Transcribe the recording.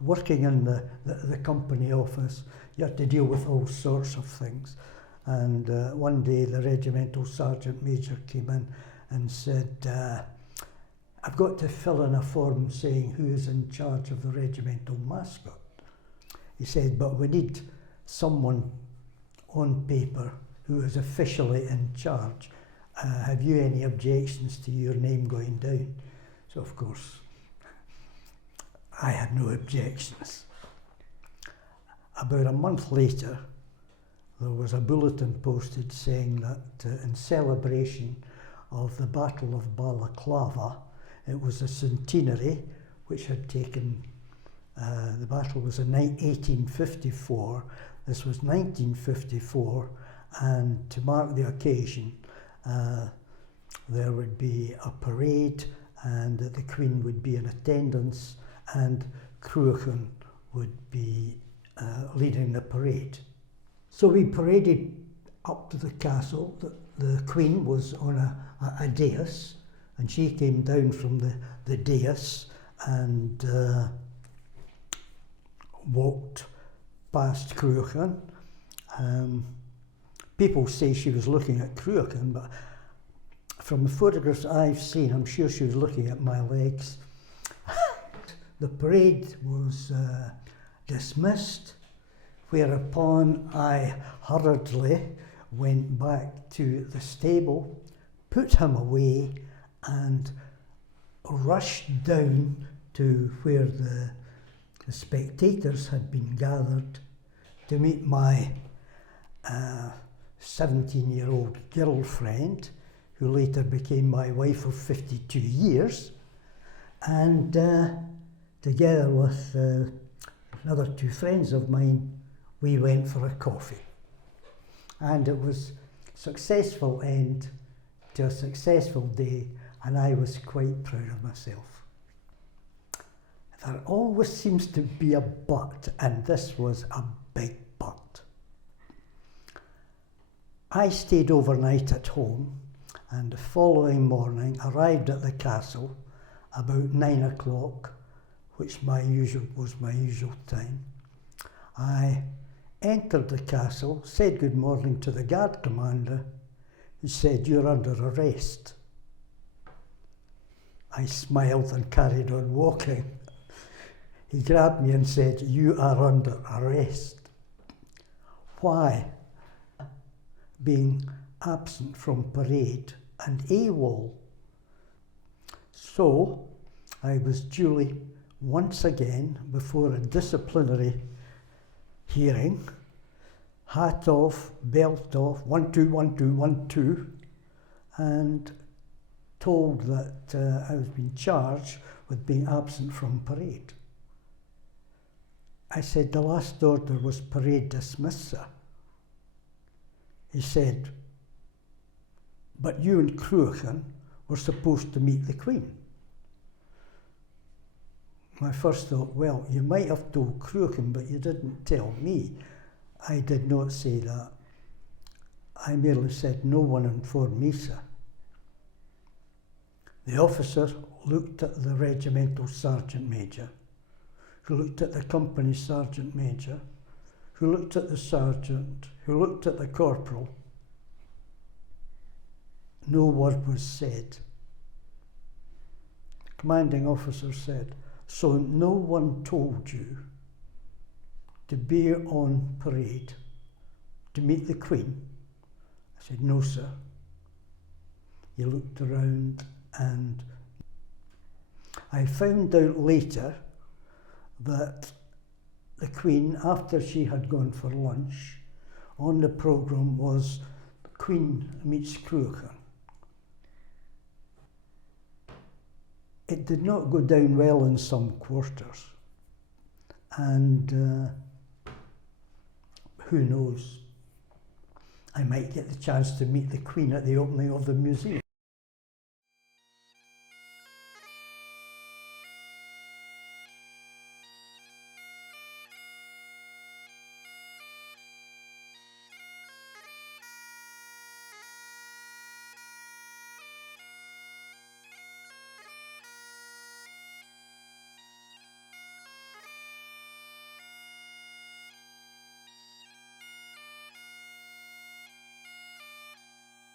working in the company office, you had to deal with all sorts of things. And one day the regimental sergeant major came in and said, I've got to fill in a form saying who is in charge of the regimental mascot. He said, but we need someone on paper who is officially in charge. Have you any objections to your name going down? So of course, I had no objections. About a month later, there was a bulletin posted saying that in celebration of the Battle of Balaclava, it was a centenary which had taken, the battle was in 1854, this was 1954, and to mark the occasion, there would be a parade and the Queen would be in attendance and Cruachan would be leading the parade. So we paraded up to the castle. The Queen was on a dais, and she came down from the dais and walked past Cruachan. People say she was looking at Cruachan, but from the photographs I've seen, I'm sure she was looking at my legs. The parade was dismissed, whereupon I hurriedly went back to the stable, put him away, and rushed down to where the spectators had been gathered to meet my 17-year-old girlfriend, who later became my wife of 52 years, and together with another two friends of mine, we went for a coffee. And it was a successful end to a successful day, and I was quite proud of myself. There always seems to be a but, and this was a big but. I stayed overnight at home, and the following morning arrived at the castle about 9 o'clock, which was my usual time. I entered the castle, said good morning to the guard commander, who said, "You're under arrest." I smiled and carried on walking. He grabbed me and said, "You are under arrest." Why? Being absent from parade and AWOL. So I was duly once again before a disciplinary hearing, hat off, belt off, 1, 2, 1, 2, 1, 2, and told that I was being charged with being absent from parade. I said, "The last order was parade dismiss, sir." He said, "But you and Cruachan were supposed to meet the Queen." My first thought, well, you might have told Cruachan, but you didn't tell me. I did not say that. I merely said, "No one informed me, sir." The officer looked at the regimental sergeant major, who looked at the company sergeant major, who looked at the sergeant, who looked at the corporal. No word was said. The commanding officer said, "So no one told you to be on parade to meet the Queen?" I said, "No, sir." He looked around, and I found out later that the Queen, after she had gone for lunch, on the programme was the Queen meets Cruachan. It did not go down well in some quarters, and who knows, I might get the chance to meet the Queen at the opening of the museum.